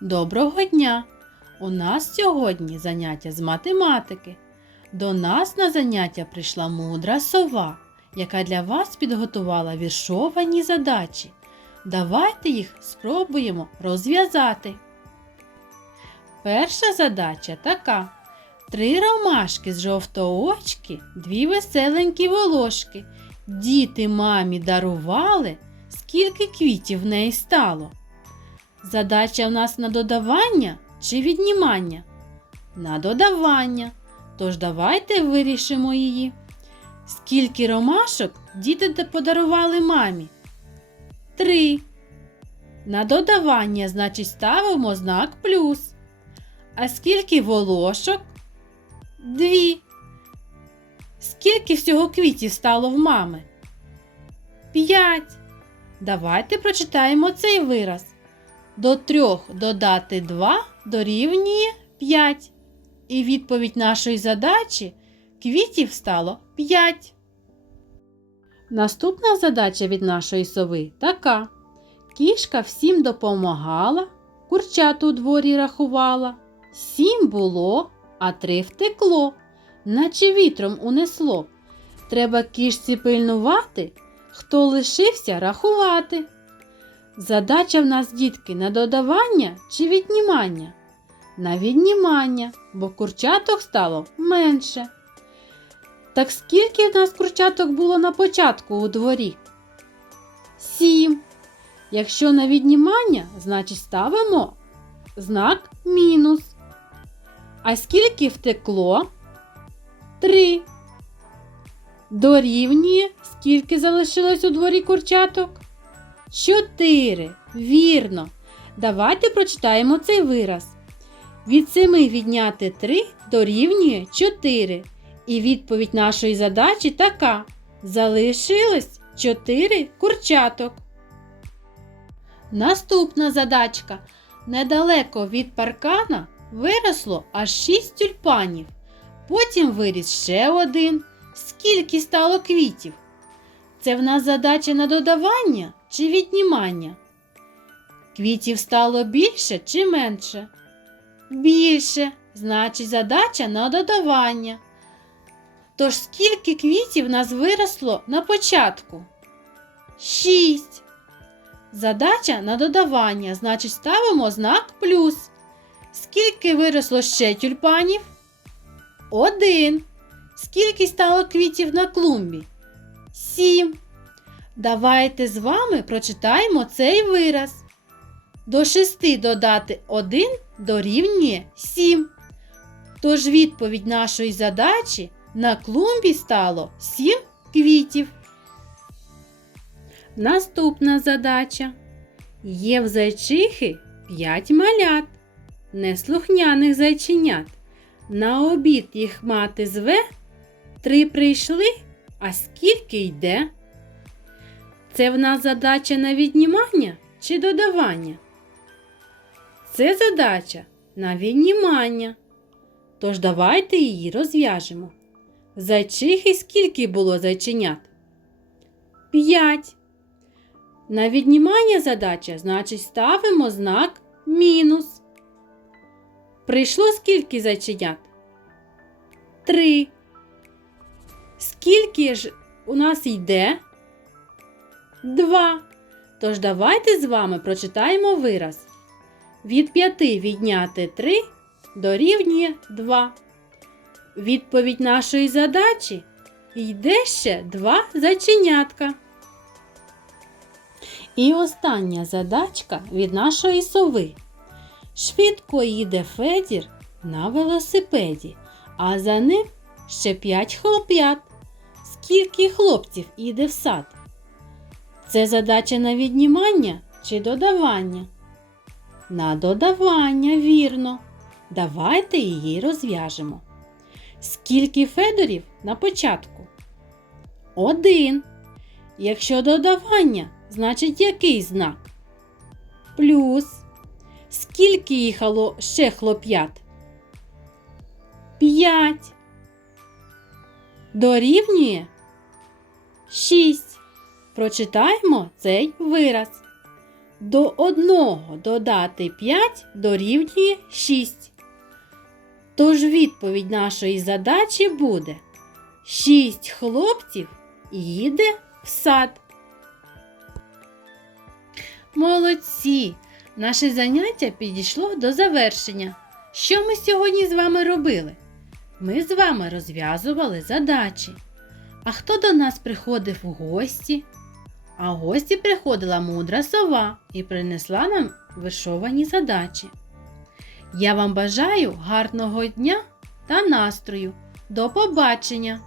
Доброго дня! У нас сьогодні заняття з математики. До нас на заняття прийшла мудра сова, яка для вас підготувала віршовані задачі. Давайте їх спробуємо розв'язати. Перша задача така: три ромашки з жовтоочки, дві веселенькі волошки. Діти мамі дарували, скільки квітів в неї стало. Задача в нас на додавання чи віднімання? На додавання. Тож давайте вирішимо її. Скільки ромашок діти подарували мамі? Три. На додавання, значить, ставимо знак плюс. А скільки волошок? Дві. Скільки всього квітів стало в мами? П'ять. Давайте прочитаємо цей вираз. До трьох додати 2 дорівнює 5. І відповідь нашої задачі квітів стало 5. Наступна задача від нашої сови така. Кішка всім допомагала, курчат у дворі рахувала. Сім було, а три втекло, наче вітром унесло. Треба кішці пильнувати, хто лишився рахувати. Задача в нас, дітки, на додавання чи віднімання? На віднімання, бо курчаток стало менше. Так скільки в нас курчаток було на початку у дворі? Сім. Якщо на віднімання, значить ставимо знак мінус. А скільки втекло? Три. Дорівнює, скільки залишилось у дворі курчаток? Чотири. Вірно. Давайте прочитаємо цей вираз. Від семи відняти 3 дорівнює 4. І відповідь нашої задачі така. Залишилось 4 курчаток. Наступна задачка. Недалеко від паркана виросло аж 6 тюльпанів. Потім виріс ще один. Скільки стало квітів? Це в нас задача на додавання чи віднімання? Квітів стало більше чи менше? Більше, значить задача на додавання. Тож скільки квітів нас виросло на початку? Шість. Задача на додавання, значить ставимо знак плюс. Скільки виросло ще тюльпанів? Один. Скільки стало квітів на клумбі? Сім. Давайте з вами прочитаємо цей вираз. До шести додати 1 дорівнює 7. Тож відповідь нашої задачі на клумбі стало 7 квітів. Наступна задача. Є в зайчихи 5 малят, неслухняних зайченят. На обід їх мати зве, три прийшли, а скільки йде? Це в нас задача на віднімання чи додавання? Це задача на віднімання. Тож давайте її розв'яжемо. Зайчихи скільки було зайченят? П'ять. На віднімання задача, значить, ставимо знак мінус. Прийшло скільки зайченят? Три. Скільки ж у нас йде? Два. Тож давайте з вами прочитаємо вираз. Від 5 відняти 3 дорівнює 2. Відповідь нашої задачі йде ще 2 зайченятка. І остання задачка від нашої сови. Швидко їде Федір на велосипеді, а за ним ще 5 хлоп'ят. Скільки хлопців іде в сад? Це задача на віднімання чи додавання? На додавання, вірно. Давайте її розв'яжемо. Скільки Федорів на початку? Один. Якщо додавання, значить який знак? Плюс. Скільки їхало ще хлоп'ят? П'ять. Дорівнює? Шість. Прочитаємо цей вираз. До одного додати 5 дорівнює 6. Тож відповідь нашої задачі буде 6 хлопців їде в сад. Молодці! Наше заняття підійшло до завершення. Що ми сьогодні з вами робили? Ми з вами розв'язували задачі. А хто до нас приходив у гості? А в гості приходила мудра сова і принесла нам вишовані задачі. Я вам бажаю гарного дня та настрою. До побачення!